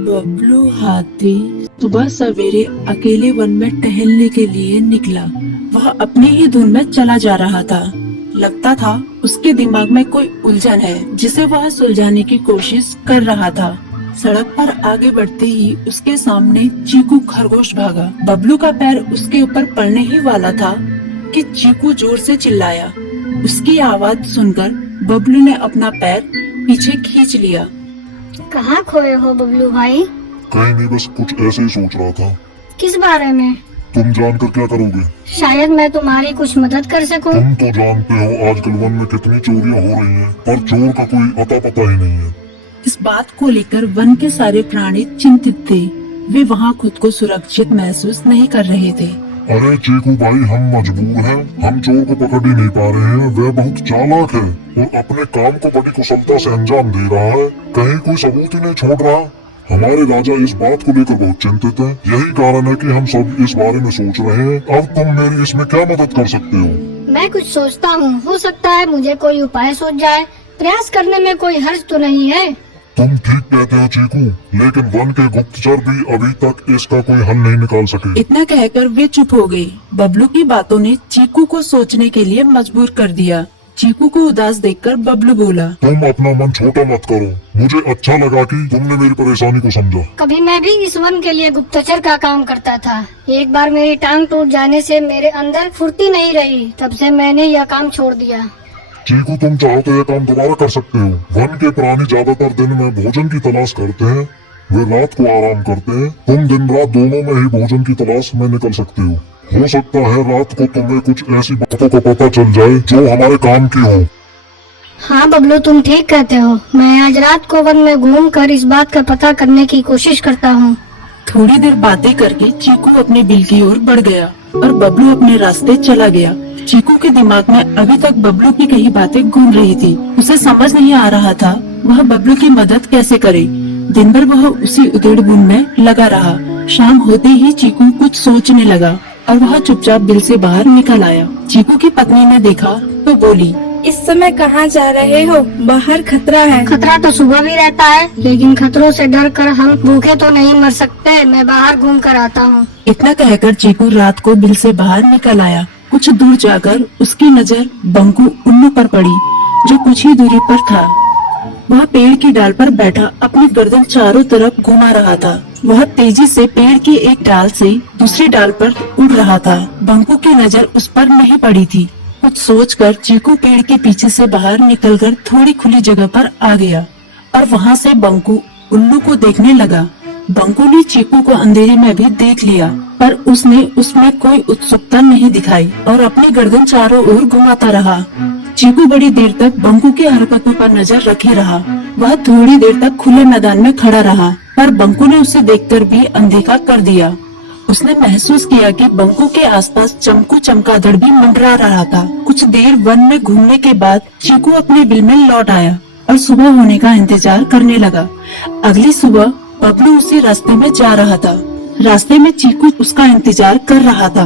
बबलू हाथी सुबह सवेरे अकेले वन में टहलने के लिए निकला। वह अपनी ही धुन में चला जा रहा था। लगता था उसके दिमाग में कोई उलझन है जिसे वह सुलझाने की कोशिश कर रहा था। सड़क पर आगे बढ़ते ही उसके सामने चीकू खरगोश भागा। बबलू का पैर उसके ऊपर पड़ने ही वाला था कि चीकू जोर से चिल्लाया। उसकी आवाज सुनकर बबलू ने अपना पैर पीछे खींच लिया। कहाँ खोए हो बबलू भाई? कहीं नहीं, बस कुछ ऐसे ही सोच रहा था। किस बारे में? तुम जानकर क्या करोगे? शायद मैं तुम्हारी कुछ मदद कर सकूं। तुम तो जानते हो आजकल वन में कितनी चोरियां हो रही हैं, पर चोर का कोई अता पता ही नहीं है। इस बात को लेकर वन के सारे प्राणी चिंतित थे। वे वहाँ खुद को सुरक्षित महसूस नहीं कर रहे थे। अरे चीकू भाई, हम मजबूर हैं। हम चोर को पकड़ ही नहीं पा रहे हैं। वह बहुत चालाक है और अपने काम को बड़ी कुशलता से अंजाम दे रहा है। कहीं कोई सबूत ही नहीं छोड़ रहा। हमारे राजा इस बात को लेकर बहुत चिंतित हैं। यही कारण है कि हम सब इस बारे में सोच रहे हैं। अब तुम मेरी इसमें क्या मदद कर सकते हो? मैं कुछ सोचता हूँ, हो सकता है मुझे कोई उपाय सूझ जाए। प्रयास करने में कोई हर्ज तो नहीं है। तुम ठीक कहते हो चीकू, लेकिन वन के गुप्तचर भी अभी तक इसका कोई हल नहीं निकाल सके। इतना कहकर वे चुप हो गए। बबलू की बातों ने चीकू को सोचने के लिए मजबूर कर दिया। चीकू को उदास देखकर बबलू बोला, तुम अपना मन छोटा मत करो। मुझे अच्छा लगा कि तुमने मेरी परेशानी को समझा। कभी मैं भी इस वन के लिए गुप्तचर का काम करता था। एक बार मेरी टांग टूट जाने से मेरे अंदर फुर्ती नहीं रही। तब से मैंने यह काम छोड़ दिया। चीकू, तुम चाहो तो यह काम दोबारा कर सकते हो। वन के प्राणी ज्यादातर दिन में भोजन की तलाश करते हैं, वे रात को आराम करते हैं। तुम दिन रात दोनों में ही भोजन की तलाश में निकल सकते हो सकता है रात को तुम्हें कुछ ऐसी बातों का पता चल जाए जो हमारे काम की हो। हाँ बबलू, तुम ठीक कहते हो। मैं आज रात को वन में घूम कर इस बात का पता करने की कोशिश करता हूँ। थोड़ी देर बातें करके चीकू अपने बिल की ओर बढ़ गया और बबलू अपने रास्ते चला गया। चीकू के दिमाग में अभी तक बबलू की कई बातें घूम रही थी। उसे समझ नहीं आ रहा था वह बबलू की मदद कैसे करे। दिन भर वह उसी उधेड़-बुन में लगा रहा। शाम होते ही चीकू कुछ सोचने लगा और वह चुपचाप बिल से बाहर निकल आया। चीकू की पत्नी ने देखा तो बोली, इस समय कहाँ जा रहे हो? बाहर खतरा है। खतरा तो सुबह भी रहता है, लेकिन खतरों से डर कर हम भूखे तो नहीं मर सकते। मैं बाहर घूम कर आता हूँ। इतना कहकर चीकू रात को बिल से बाहर निकल आया। कुछ दूर जाकर उसकी नजर बंकू उल्लू पर पड़ी, जो कुछ ही दूरी पर था। वह पेड़ की डाल पर बैठा अपनी गर्दन चारों तरफ घुमा रहा था। वह तेजी से पेड़ की एक डाल से दूसरी डाल पर उड़ रहा था। बंकू की नजर उस पर नहीं पड़ी थी। कुछ सोचकर चीकू पेड़ के पीछे से बाहर निकलकर थोड़ी खुली जगह पर आ गया और वहाँ से बंकू उल्लू को देखने लगा। बंकू ने चीकू को अंधेरे में भी देख लिया, पर उसने उसमें कोई उत्सुकता नहीं दिखाई और अपनी गर्दन चारों ओर घुमाता रहा। चीकू बड़ी देर तक बंकू की हरकतों पर नजर रखे रहा। वह थोड़ी देर तक खुले मैदान में खड़ा रहा, पर बंकू ने उसे देखकर भी अनदेखा कर दिया। उसने महसूस किया कि बंकू के आसपास चमकू चमगादड़ भी मंडरा रहा था। कुछ देर वन में घूमने के बाद चीकू अपने बिल में लौट आया और सुबह होने का इंतजार करने लगा। अगली सुबह बबलू उसी रास्ते में जा रहा था। रास्ते में चीकू उसका इंतजार कर रहा था।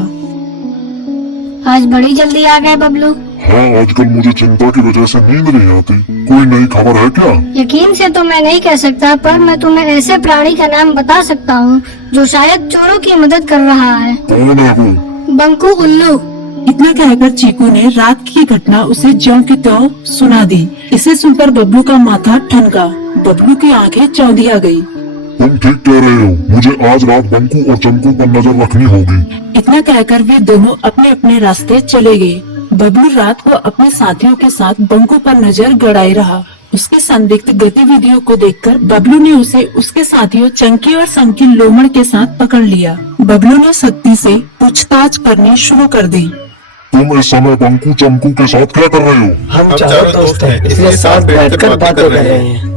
आज बड़ी जल्दी आ गए बबलू। हाँ, आजकल मुझे चिंता की वजह से नींद नहीं आती। कोई नई खबर है क्या? यकीन से तो मैं नहीं कह सकता, पर मैं तुम्हें ऐसे प्राणी का नाम बता सकता हूँ जो शायद चोरों की मदद कर रहा है। कौन है वो? बंकू उल्लू। इतना कहकर चीकू ने रात की घटना उसे ज्यों की त्यों सुना दी। इसे सुनकर बबलू का माथा ठनका। बबलू की आंखें चौंधिया गई। तुम ठीक कह रहे हो। मुझे आज रात बंकू और चमकू पर नजर रखनी होगी। इतना कहकर वे दोनों अपने अपने रास्ते चले गए। बबलू रात को अपने साथियों के साथ बंकू पर नजर गड़ाए रहा। उसकी संदिग्ध गतिविधियों को देखकर बबलू ने उसे उसके साथियों चंकी और संकी लोमड़ के साथ पकड़ लिया। बबलू ने सख्ती से पूछताछ करनी शुरू कर दी। तुम इस समय बंकू चमकू के साथ क्या कर रहे हो? हम चारों दोस्त हैं, इसलिए साथ बैठकर बातें कर रहे हैं।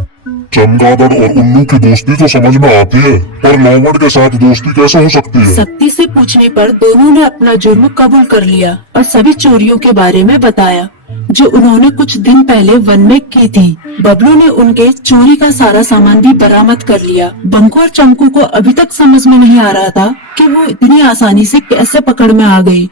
चमगादड़ और उल्लू की दोस्ती तो समझ में आती है, पर लोमड़ के साथ दोस्ती कैसे हो सकती है? सख्ती से पूछने पर दोनों ने अपना जुर्म कबूल कर लिया और सभी चोरियों के बारे में बताया जो उन्होंने कुछ दिन पहले वन में की थी। बबलू ने उनके चोरी का सारा सामान भी बरामद कर लिया। बंकू और चमकू को अभी तक समझ में नहीं आ रहा था कि वो इतनी आसानी से कैसे पकड़ में आ गए।